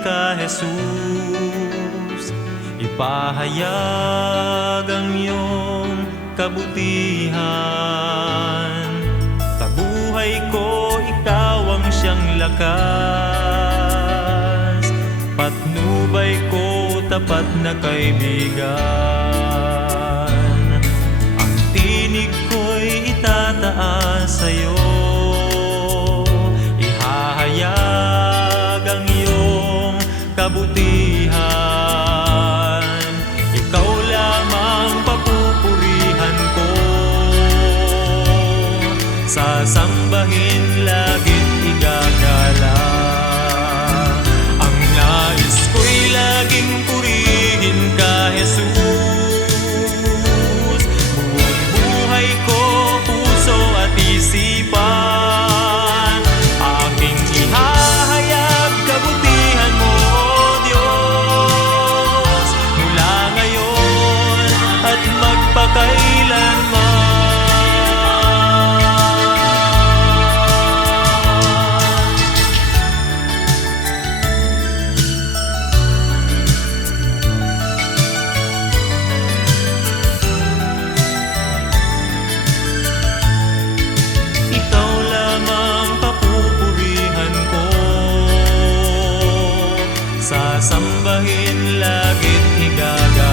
ka, Jesus. Ipahayag ang iyong kabutihan. Tabuhay ko, ikaw ang siyang lakas. Patnubay ko, tapat na kaibigan. Ang tinig ko'y itataas sa'yo. Ihahayag ang iyong kabutihan. Ikaw lamang papupurihan ko. Sasambahin lagit igagala. Ang nais ko'y laging purihin ka, Jesus. Buong buhay ko, puso at isipan, aking ihahayag kabutihan mo, O Diyos, mula ngayon at magpakailanman. Sasambahin lagit igagala.